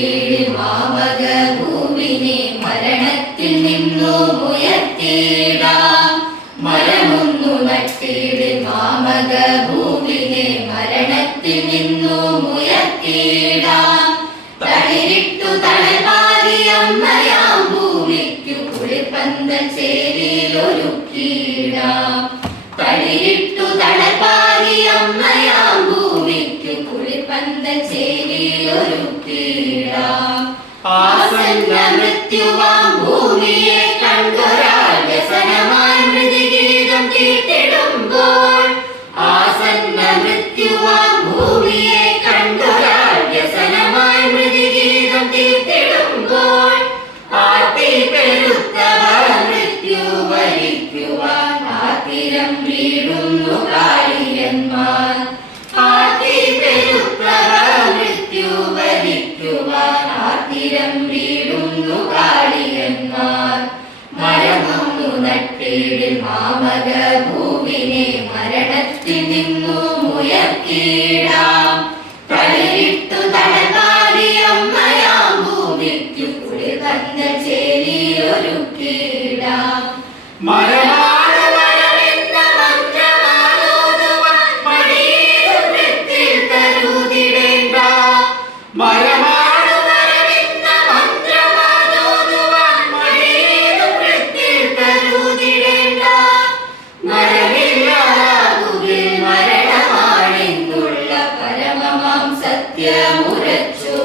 നട്ടീടി മാമക ഭൂവിനെ മരണത്തിൽ നിന്നും ഉയർത്തിയിടാം. മരമൊന്നു നട്ടീടി മാമക ഭൂവിനെ മരണത്തിൽ നിന്നും ഉയർത്തിയിടാം. തളിരിട്ടു തണൽപാതി അമ്മയാം ഭൂമിക്കു കുളിർപ്പന്തൽ ചേരിയിലൊരുക്കിയിടാം. തളിരിട്ടു തണൽപാതി അമ്മയാം ഭൂമിക്കു കുളിർപ്പന്തൽ ചേരിയിലൊരുക്കിയിടാം. ആസന്ന മൃത്യുവാം ഭൂമിയെ കണ്ടൊരാൾ വ്യസനമായി മൃതിഗീതം തീർത്തിടുമ്പോൾ. ആസന്ന മൃത്യുവാം ഭൂമിയെ കണ്ടൊരാൾ വ്യസനമായി മൃതിഗീതം തീർത്തിടുമ്പോൾ. ആർത്തി പെരുത്തവർ മൃത്യു വരിക്കുവാൻ ആത്തിരം വീഴുന്നു കാളിയന്മാർ. ആർത്തി പെരുത്തവർ മൃത്യു വരിക്കുവാൻ ആത്തിരം വീഴുന്നു കാളിയന്മാർ. മരമൊന്നു നട്ടീടി മാമക ഭൂവിനെ മരണത്തിൽ നിന്നും ഉയർത്തിയിടാം. തളിരിട്ടു തണൽപാതി അമ്മയാം ഭൂമിക്കു കുളിർപ്പന്തൽ ചേരിയിലൊരുക്കിയിടാം. മരമാണു വരമെന്ന മന്ത്രമാലോതുവാൻ മടിയേതു വൃത്തിൽ കരുതിടേണ്ട. മരമാണു വരമെന്ന മന്ത്രമാലോതുവാൻ മടിയേതു വൃത്തിൽ കരുതിടേണ്ട. മരമില്ലാതാകുകിൽ മരണമാണെന്നുള്ള പരമമാം സത്യമുരച്ചു